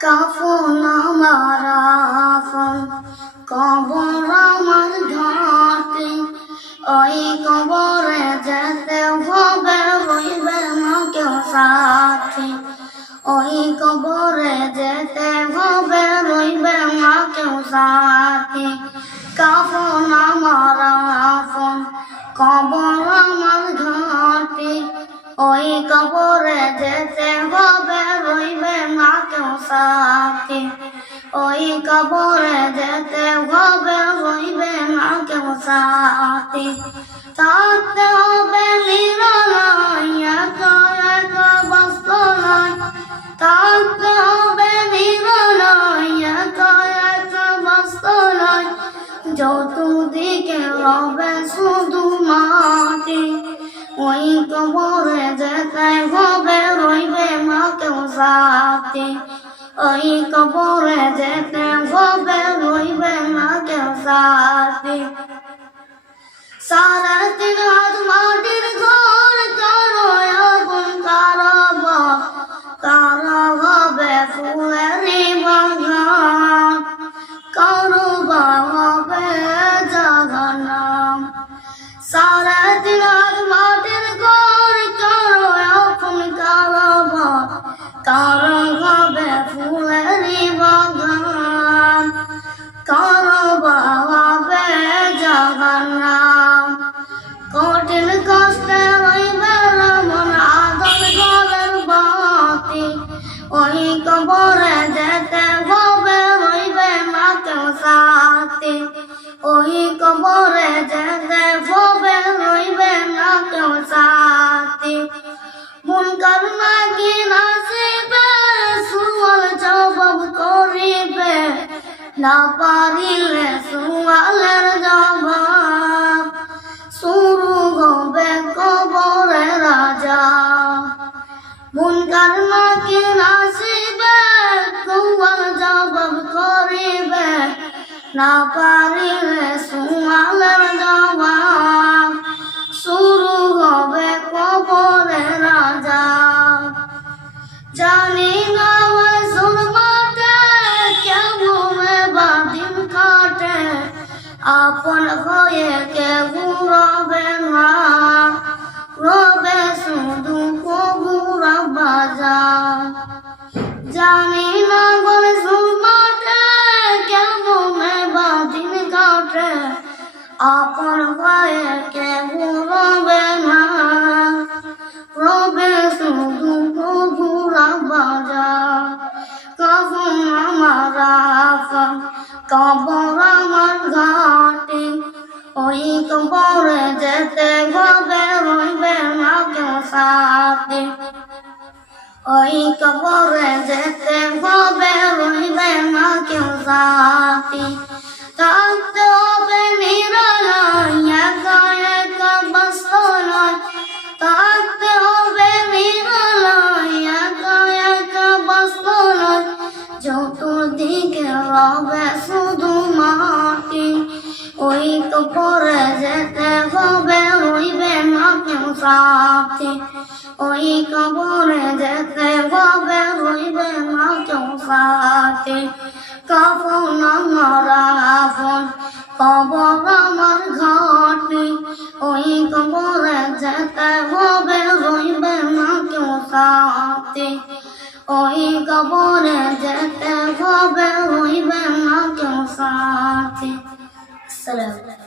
কাফন আমার আপন, কবর আমার ঘাটে, ওই কবরে যেতে হবে, রইবে না কেউ সাথে। ওই কবরে যেতে হবে, রইবে না কেউ সাথে। কাফন আমার আপন, কবর আমার ঘাটে, ওই কবরে যেতে হবে, রইবে না কেউ সাথে। ওই কবরে যেতে হবে, রইবে না কেউ সাথে। থাকতে হবে নিরালায়, একা একা বাস্তলায়। থাকতে হবে নিরালায়, একা একা বাস্তলায়। চতুর্দিকে রবে শুধু মাটি, ওই কবরে যেতে হবে, রইবে না কেউ সাথে। ওই কবরে যেতে হবে, রইবে না কেউ সাথে। সারা দিন হাত মাটির ঘর, কারো আগুন কারো বর, কারো হবে ফুলেরই বাগান, কারো বা হবে জাহান্নাম। সারা দিন হাত মাটির ঘর, কারো আগুন কারো বর, কারো হবে ফুলেরই বাগান, কারো বা হবে জাহান্নাম। কঠিন কষ্টে রইবে মন আদর ঘরের বাতি, ওই কবরে যেতে হবে, রইবে না কেউ সাথে। ওই কবরে যেতে হবে, রইবে না কেউ সাথে। মুনকার নাকির আসিবে, সুয়াল জবাব করিবে, না পারিলে সুয়ালের জবাব। শুরু হবে কবরে রাজা, মুনকার নাকির আসিবে, সুয়াল জবাব করিবে, না পারিলে সুয়ালের জবাব। শুরু হবে কবরে রাজা। জানি না ওই সুরমাতে কেমনে বা দিন কাটে, আপন হয়ে কেউ রবে না, রবে শুধু কবর বাজার। জানি না ওই সুরমাতে কেমনে বা দিন কাটে, আপন হয়ে কেউ রবে না, রবে শুধু কবর বাজার। কাফন আমার আপন, কবর আমার ঘাটে, ওই কবরে যেতে হবে, রইবে না কেউ সাথে। ওই কবরে যেতে হবে, রইবে না কেউ সাথে। থাকতে হবে নিরালায়, একা একা বাস্তলায়। থাকতে হবে নিরালায়, একা একা বাস্তলায়। চতুর্দিকে রবে শুধু মাটি, ওই কবরে যেতে হবে, রইবে না কেউ সাথে। ওই কবরে যেতে হবে, রইবে না কেউ সাথে। কাফন আমার আপন, কবর আমার ঘাটে, ওই কবরে যেতে হবে, রইবে না কেউ সাথে। ওই কবরে যেতে হবে, রইবে না কেউ সাথে। আসসালামু আলাইকুম।